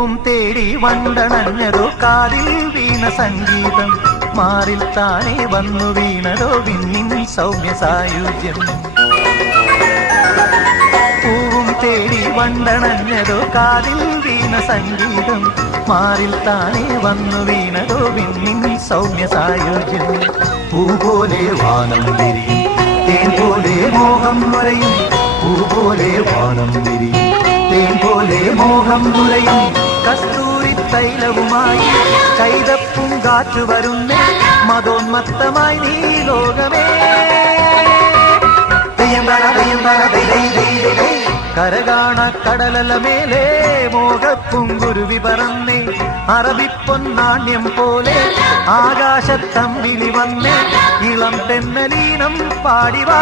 പൂവും തേടി വണ്ടണഞ്ഞതോ കാതിൽ വീണ സംഗീതം മാറിൽ താനേ വന്നു വീണതോ വിണ്ണിൻ സൗമ്യ സായുജ്യം പൂവും തേടി വണ്ടണഞ്ഞതോ കാതിൽ വീണ സംഗീതം മാറിൽ താനേ വന്നു വീണതോ വിണ്ണിൻ സൗമ്യ സായുജ്യം പൂ പോലെ വാനം വിരിയും തേൻ പോലെ മോഹം നുരയും പൂ പോലെ വാനം വിരിയും തേൻ പോലെ മോഹം നുരയും കസ്തൂരി തൈലവുമായി കൈതപ്പും കാറ്റു വരുന്നേ മതോന്മത്തമായി നീ ലോകമേ കരകാണ കടലല മേലെ മോഹപ്പുങ്കുരുവി പറന്നേ അറബിപ്പൊന്നാണ്യം പോലെ ആകാശത്തമ്പിളി വന്നേ ഇളം തെന്നലീനം പാടിവാ